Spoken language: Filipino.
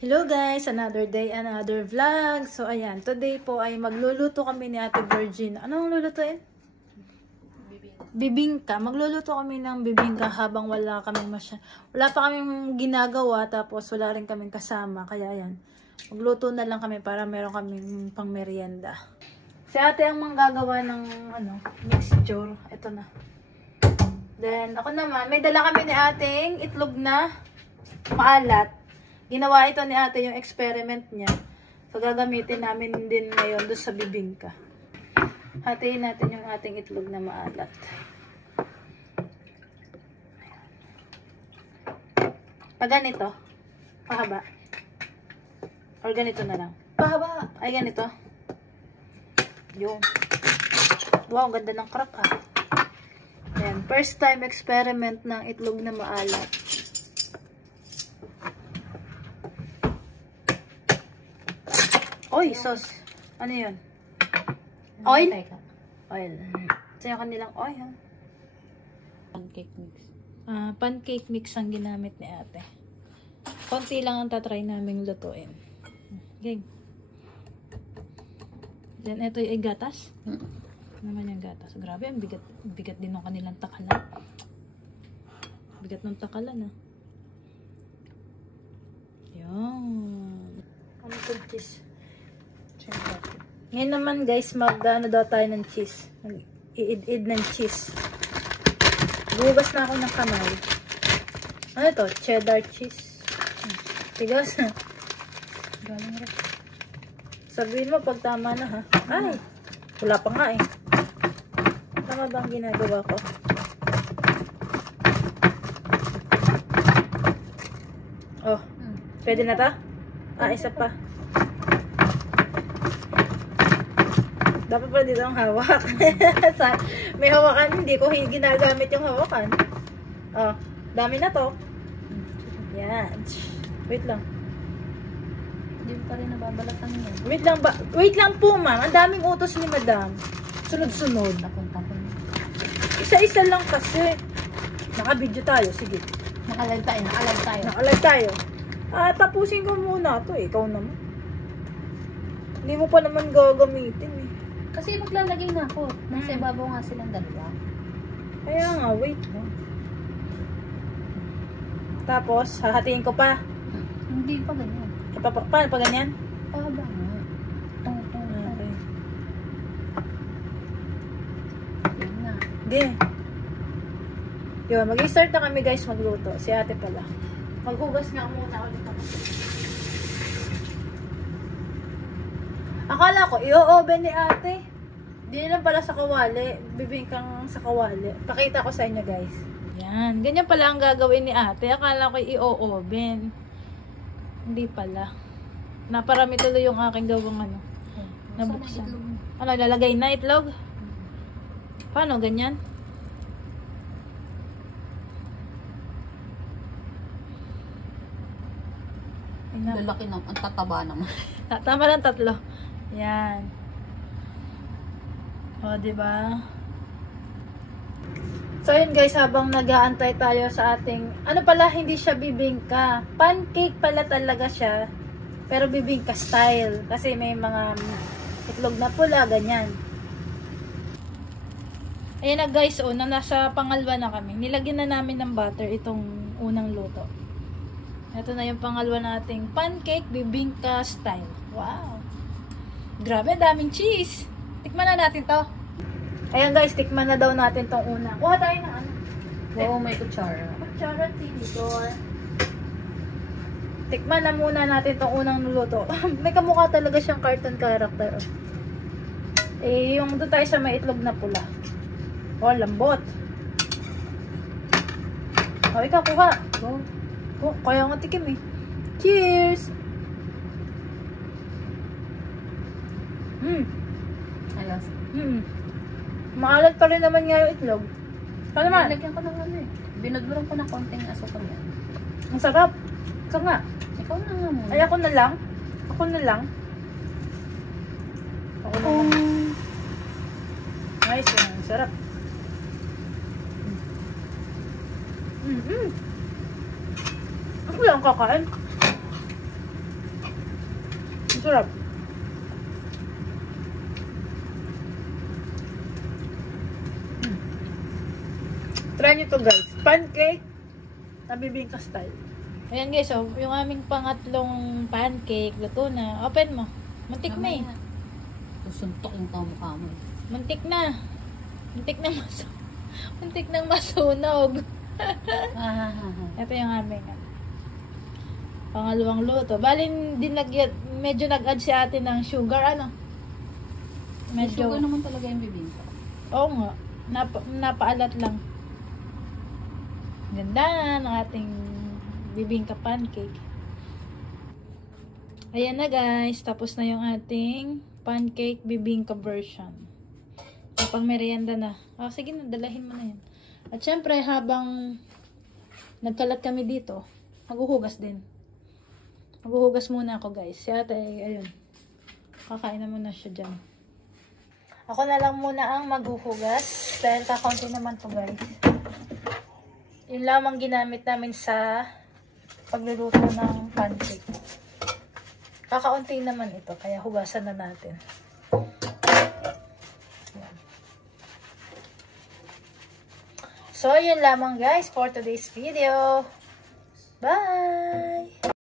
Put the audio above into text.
Hello guys! Another day, another vlog. So ayan, today po ay magluluto kami ni Ate Virgin. Anong lulutuin? Bibingka. Magluluto kami ng bibingka habang wala pa kaming ginagawa, tapos wala rin kaming kasama. Kaya ayan, magluto na lang kami para meron kaming pang merienda. Si ate ang manggagawa ng mixture. Ito na. Then ako naman, may dala kami ni ating itlog na maalat. Ginawa ito ni ate yung experiment niya. So, gagamitin namin din ngayon doon sa bibingka. Hatiin natin yung ating itlog na maalat. Pag ganito, pahaba. Or ganito na lang. Pahaba. Ay, ganito. Yung. Wow, ganda ng crack ah. Ayan, first time experiment ng itlog na maalat. Oy, sauce. Ano yun? Oil? Oil. Ito yung kanilang oil. Pancake mix. Pancake mix ang ginamit ni ate. Konti lang ang tatry namin lutuin. Okay. Then, ito yung gatas. Ano naman yung gatas? Grabe, ang bigat din ng kanilang takalan. Bigat ng takalan, ah. Yan. Ano ito, cheese? Ngayon naman guys, mag-ano daw tayo ng cheese. I-id ng cheese. Gugas na ako ng kamay. Ano to? Cheddar cheese. Tigas. Galing rin. Sabihin mo pag tama na ha. Ay! Wala pa nga eh. Tama ba ang ginagawa ko? Oh. Pwede na ta? Isa pa. Dapat pa dito ang hawak. May hawakan, hindi ko ginagamit yung hawakan. Oh, dami na to. Yan. Wait lang. Hindi pa rin nababalatan niya. Wait lang po, ma'am. Ang daming utos ni madam. Sunod-sunod. Isa-isa lang kasi. Naka-video tayo. Sige. Naka-live tayo. Naka-live tayo. Tapusin ko muna to. Ikaw naman. Hindi mo pa naman gagamitin eh. Kasi maglalagay na ako. Nasa ibabaw nga silang dalawa. Kaya nga, wait lang. Tapos, hahatiin ko pa. Hindi pa ganyan. Paano pa ganyan? Pahaba nga. Okay. Yan nga. Hindi. Yun, mag-start na kami guys magluto. Si ate pala. Maghugas nga muna ulit ako. Akala ko, i-oven ni ate. Hindi lang pala sa kawali. Bibingkang sa kawali. Pakita ko sa inyo, guys. Yan. Ganyan pala ang gagawin ni ate. Akala ko i-oven. Hindi pala. Naparami tuloy yung aking gawang nabuksan. Ano, lalagay na itlog? Paano? Ganyan? Lalaki na. Ang tataba naman. Tama lang 3. Yan. O, diba? So, yun guys, habang nag-aantay tayo sa ating, ano pala, hindi siya bibingka. Pancake pala talaga siya. Pero bibingka style. Kasi may mga itlog na pula, ganyan. Ayan na guys, nasa pangalwa na kami. Nilagyan na namin ng butter itong unang luto. Ito na yung pangalwa nating pancake bibingka style. Wow! Grabe, daming cheese. Tikman na natin to. Ayan guys, tikman na daw natin tong una. Kuha tayo ng ano? Oo, may kutsara. Kutsara, tinidor. Tikman na muna natin tong unang nuluto. May kamukha talaga siyang cartoon character. Eh, yung doon tayo sa may itlog na pula. Oh, lambot. Oh, ikaw kuha. Go. Oh, kaya nga tikim eh. Cheers! Ayos. Maalat pa rin naman nga yung itlog. Paano naman? Nilagyan ko ng ano eh. Binudburan ko ng konting asukal yan. Ang sarap. Ikaw nga. Ikaw na nga muna. Ay, ako na lang. Ako na lang. Nice yan. Ang sarap. Ako lang kakain. Sarap. Try nyo to guys. Pancake na bibingka style. Ayan guys, oh, yung aming pangatlong pancake, luto na. Open mo. Muntik na eh. Susuntok yung kamukha mo. Muntik na. Muntik na muntik nang masunog. Ito yung aming pangalawang luto. Balin din medyo nag-add si ate ng sugar, ano? Medyo Sugar naman talaga yung bibingka. Oo nga. Napaalat lang. Ganda ng ating bibingka pancake. Ayan na guys. Tapos na yung ating pancake bibingka version. Pang merienda na. Sige na, dalahin mo na yan. At syempre, habang nagkalat kami dito, maghuhugas din. Maghuhugas muna ako guys. Si ate, ayun. Kakain na muna siya dyan. Ako na lang muna ang maghuhugas. Dahil kakaunti naman to guys. Yun lamang ginamit namin sa pagluluto ng pancake. Kakaunti naman ito. Kaya hugasan na natin. So, yun lamang guys for today's video. Bye!